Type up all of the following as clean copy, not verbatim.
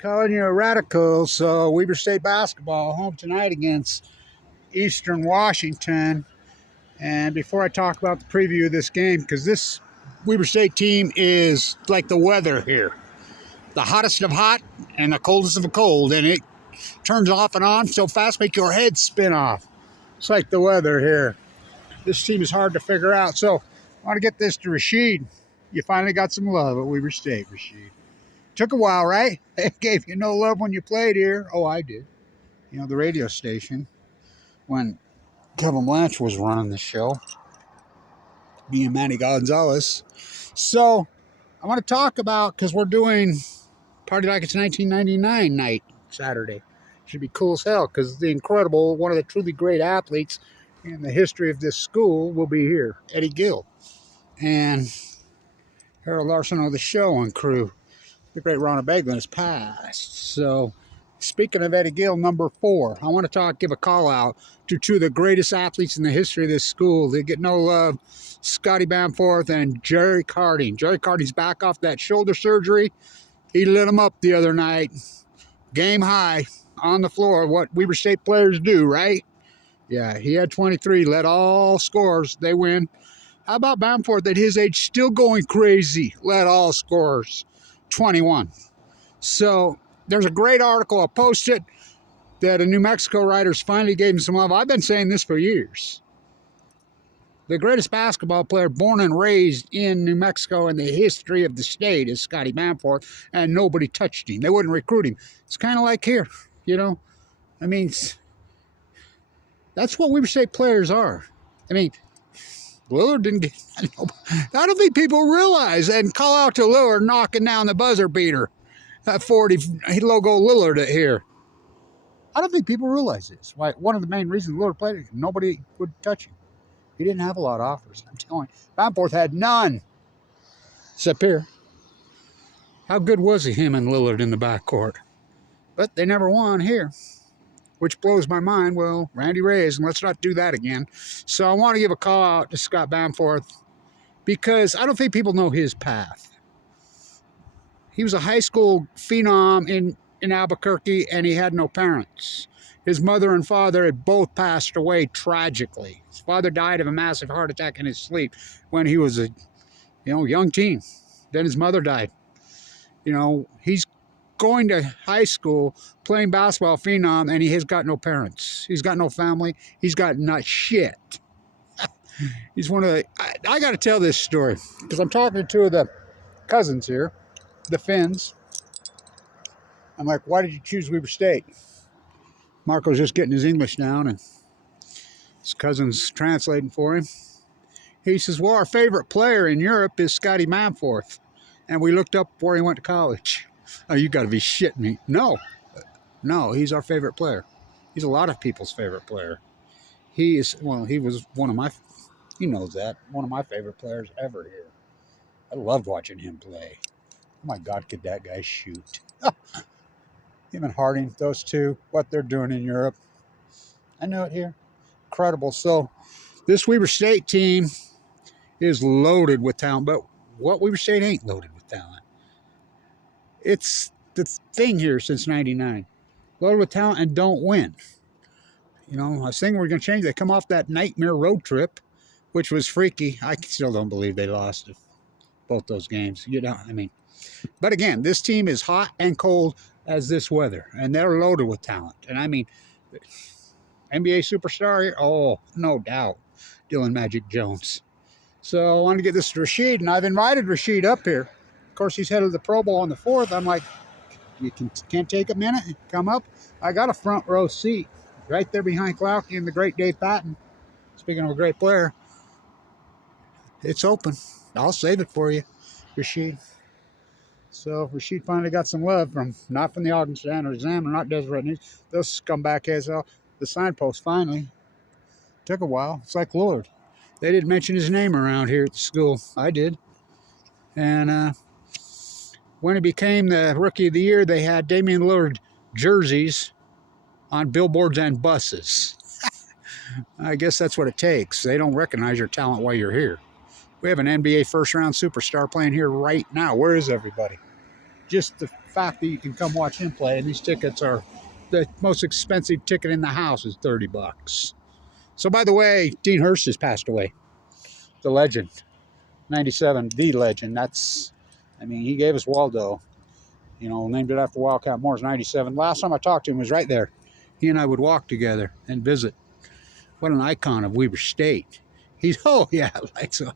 Calling you a radical. So Weber State basketball home tonight against Eastern Washington. And before I talk about the preview of this game, because this Weber State team is like the weather here. The hottest of hot and the coldest of cold. And it turns off and on so fast, make your head spin off. It's like the weather here. This team is hard to figure out. So I want to get this to Rashid. You finally got some love at Weber State, Rashid. Took a while, right? They gave you no love when you played here. Oh, I did. You know, the radio station, when D Blanch was running the show, me and Manny Gonzalez. So I want to talk about, because we're doing Party Like It's 1999 night, Saturday. Should be cool as hell, because the incredible, one of the truly great athletes in the history of this school will be here, Eddie Gill. And Harold Larson of the show and crew. The great Ronald Beglin has passed. So, speaking of Eddie Gill, number 4, I want to give a call out to two of the greatest athletes in the history of this school. They get no love, Scotty Bamforth and Jerry Carding. Jerry Carding's back off that shoulder surgery. He lit him up the other night. Game high on the floor, what Weber State players do, right? Yeah, he had 23, led all scores. They win. How about Bamforth at his age, still going crazy, led all scores. 21. So there's a great article, I'll post it, that a New Mexico writers finally gave him some love. I've been saying this for years. The greatest basketball player born and raised in New Mexico in the history of the state is Scotty Bamforth, and nobody touched him. They wouldn't recruit him. It's kind of like here, you know. I mean, that's what Weber State players are. I mean, Lillard didn't get. I don't think people realize, and call out to Lillard knocking down the buzzer beater at 40 logo Lillard here. I don't think people realize this. Why? One of the main reasons Lillard played it, nobody would touch him. He didn't have a lot of offers. I'm telling you, Bamforth had none. Except here. How good was him and Lillard in the backcourt? But they never won here, which blows my mind. Well, Randy Reyes, and let's not do that again. So I want to give a call out to Scott Bamforth because I don't think people know his path. He was a high school phenom in Albuquerque, and he had no parents. His mother and father had both passed away tragically. His father died of a massive heart attack in his sleep when he was a young teen. Then his mother died. He's going to high school, playing basketball phenom, and he has got no parents. He's got no family. He's got not shit. He's one of the... I got to tell this story because I'm talking to two of the cousins here, the Finns. I'm like, why did you choose Weber State? Marco's just getting his English down, and his cousin's translating for him. He says, well, our favorite player in Europe is Scotty Bamforth, and we looked up where he went to college. Oh, you got to be shitting me. No, he's our favorite player. He's a lot of people's favorite player. He was one of my, he knows that, one of my favorite players ever here. I loved watching him play. Oh my God, could that guy shoot. Him and Harding, those two, what they're doing in Europe. I know it here. Incredible. So this Weber State team is loaded with talent, but what Weber State ain't loaded with talent? It's the thing here since 99. Loaded with talent and don't win. I was thinking we're going to change. They come off that nightmare road trip, which was freaky. I still don't believe they lost both those games. But again, this team is hot and cold as this weather, and they're loaded with talent. And NBA superstar here? Oh, no doubt. Dylan Magic Jones. So I want to get this to Rashid, and I've invited Rashid up here. Of course, he's headed to the Pro Bowl on the 4th. I'm like, you can't take a minute and come up? I got a front row seat right there behind Klauke and the great Dave Patton. Speaking of a great player, it's open. I'll save it for you, Rashid. So Rashid finally got some love not from the Ogden Standard Examiner, not Deseret News. Those scumbag as hell. The signpost finally. Took a while. It's like Lillard. They didn't mention his name around here at the school. I did. And when he became the Rookie of the Year, they had Damian Lillard jerseys on billboards and buses. I guess that's what it takes. They don't recognize your talent while you're here. We have an NBA first-round superstar playing here right now. Where is everybody? just the fact that you can come watch him play. And these tickets are the most expensive ticket in the house is $30. So by the way, Dean Hurst has passed away. The legend, 97, the legend. I mean, he gave us Waldo. You know, named it after Wildcat Moore's 97. Last time I talked to him was right there. He and I would walk together and visit. What an icon of Weber State. Oh yeah, like so.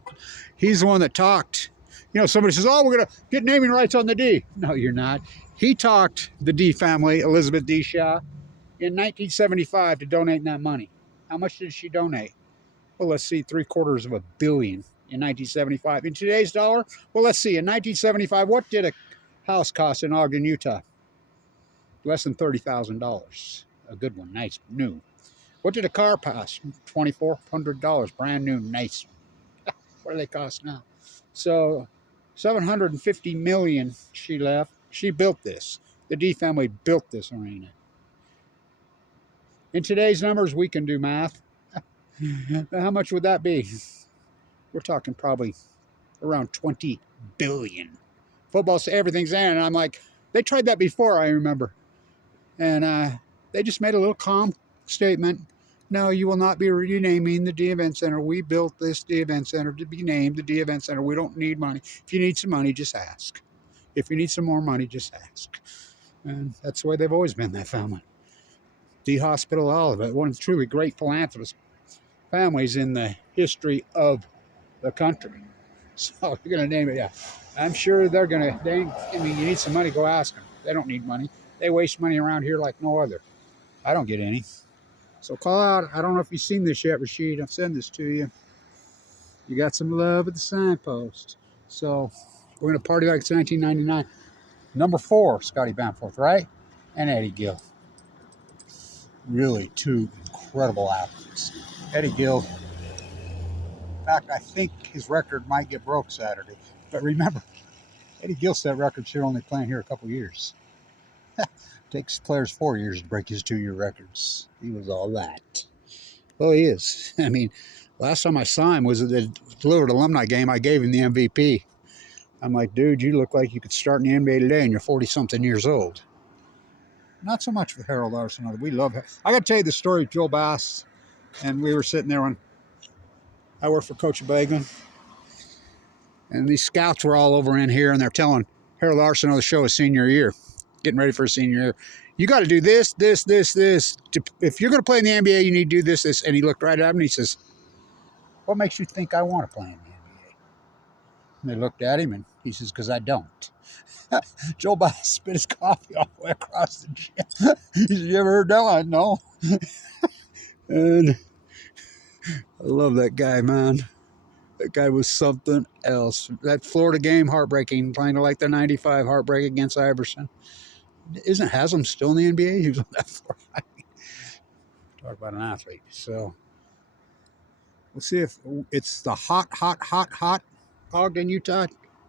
He's the one that talked. You know, somebody says, oh, we're going to get naming rights on the D. No, you're not. He talked the D family, Elizabeth D. Shaw, in 1975 to donate that money. How much did she donate? Well, let's see, $750 million in 1975. In today's dollar, well, let's see, in 1975, what did a house cost in Ogden, Utah? Less than $30,000. A good one, nice, new. What did a car cost? $2,400, brand new, nice. What do they cost now? So $750 million she left. She built this. The D family built this arena. In today's numbers, we can do math. How much would that be? We're talking probably around 20 billion. Football, everything's in. And I'm like, they tried that before, I remember. And they just made a little calm statement. No, you will not be renaming the D Event Center. We built this D Event Center to be named the D Event Center. We don't need money. If you need some money, just ask. If you need some more money, just ask. And that's the way they've always been, that family. D Hospital, all of it. One of the truly great philanthropist families in the history of the country. So you're going to name it, yeah. I'm sure they're going to, I mean, you need some money, go ask them. They don't need money. They waste money around here like no other. I don't get any. So call out. I don't know if you've seen this yet, Rashid. I'll send this to you. You got some love at the signpost. So we're going to party like it's 1999. Number 4, Scotty Bamforth, right? And Eddie Gill. Really two incredible athletes. Eddie Gill, in fact, I think his record might get broke Saturday. But remember, Eddie Gill set records here only playing here a couple years. Takes players 4 years to break his 2-year records. He was all that. Well, he is. I mean, last time I saw him was at the Delivered Alumni game. I gave him the MVP. I'm like, dude, you look like you could start in the NBA today and you're 40-something years old. Not so much with Harold Larson. We love him. I got to tell you the story of Joe Bass. And we were sitting there when I worked for Coach Baglin. And these scouts were all over in here, and they're telling Harold Larson of the show his senior year, getting ready for his senior year. You got to do this, this, this, this. If you're going to play in the NBA, you need to do this, this. And he looked right at him and he says, what makes you think I want to play in the NBA? And they looked at him and he says, because I don't. Joe Bass spit his coffee all the way across the gym. He said, you ever heard that one? No. And I love that guy, man. That guy was something else. That Florida game, heartbreaking. Playing like the 95 heartbreak against Iverson. Isn't Haslam still in the NBA? He was on that floor. Talk about an athlete. So let's see if it's the hot Ogden, Utah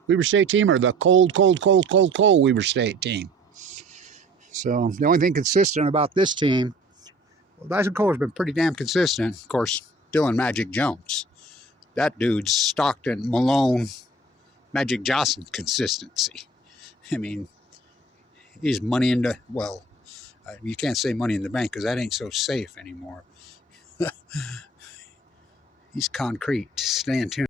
Weber State team or the cold Weber State team. So the only thing consistent about this team, well, Dyson Cole has been pretty damn consistent. Of course, Dylan Magic Jones. That dude's Stockton, Malone, Magic Johnson consistency. I mean, he's money in the, well, you can't say money in the bank because that ain't so safe anymore. He's concrete. Stay in tune.